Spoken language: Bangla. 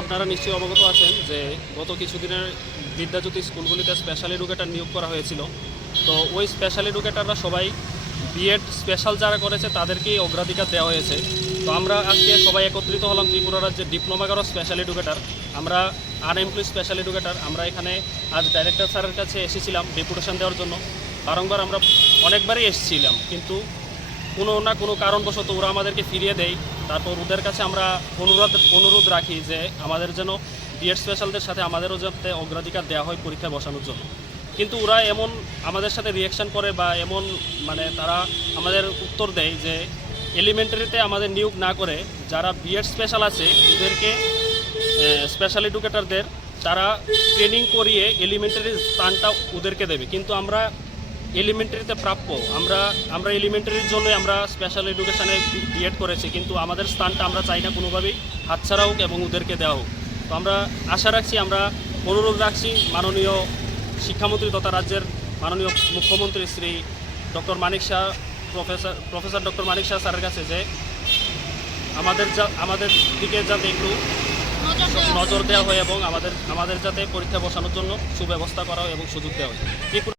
আপনারা নিশ্চয়ই অবগত আছেন যে গত কিছুদিনের বিদ্যাজ্যোতি স্কুলগুলিতে স্পেশাল এডুকেটর নিয়োগ করা হয়েছিল। তো ওই স্পেশাল এডুকেটররা সবাই বিএড স্পেশাল যারা করেছে তাদেরকেই অগ্রাধিকার দেওয়া হয়েছে। তো আমরা আজকে সবাই একত্রিত হলাম ত্রিপুরা রাজ্যের ডিপ্লোমা কারো স্পেশাল এডুকেটর, আমরা আনএমপ্লয়েড স্পেশাল এডুকেটর। আমরা এখানে আজ ডাইরেক্টর স্যারের কাছে এসেছিলাম ডেপুটেশন দেওয়ার জন্য। বারংবার আমরা অনেকবারই এসেছিলাম, কিন্তু কোনো না কোনো কারণবশত ওরা আমাদেরকে ফিরিয়ে দেয়। তারপর ওদের কাছে আমরা অনুরোধ রাখি যে আমাদের যেন বিএড স্পেশালদের সাথে আমাদেরও যাতে অগ্রাধিকার দেওয়া হয় পরীক্ষায় বসানোর জন্য। কিন্তু ওরা এমন আমাদের সাথে রিয়াকশান করে বা এমন তারা আমাদের উত্তর দেয় যে এলিমেন্টারিতে আমাদের নিয়োগ না করে যারা বিএড স্পেশাল আছে ওদেরকে স্পেশাল এডুকেটরদের তারা ট্রেনিং করিয়ে এলিমেন্টারির স্থানটা ওদেরকে দেবে। কিন্তু আমরা এলিমেন্টারিতে প্রাপ্য, আমরা এলিমেন্টারির জন্যই আমরা স্পেশাল এডুকেশানে বিএড করেছি, কিন্তু আমাদের স্থানটা আমরা চাই না কোনোভাবেই হাতছাড়া হোক এবং ওদেরকে দেওয়া হোক। তো আমরা আশা রাখছি, আমরা অনুরোধ রাখছি মাননীয় শিক্ষামন্ত্রী তথা রাজ্যের মাননীয় মুখ্যমন্ত্রী শ্রী ডক্টর মানিক শাহ প্রফেসর ডক্টর মানিক শাহ স্যারের কাছে যে আমাদের দিকে যাতে একটু নজর দেওয়া হয় এবং আমাদের যাতে পরীক্ষা বসানোর জন্য সুব্যবস্থা করা হয় এবং সুযোগ দেওয়া হয়।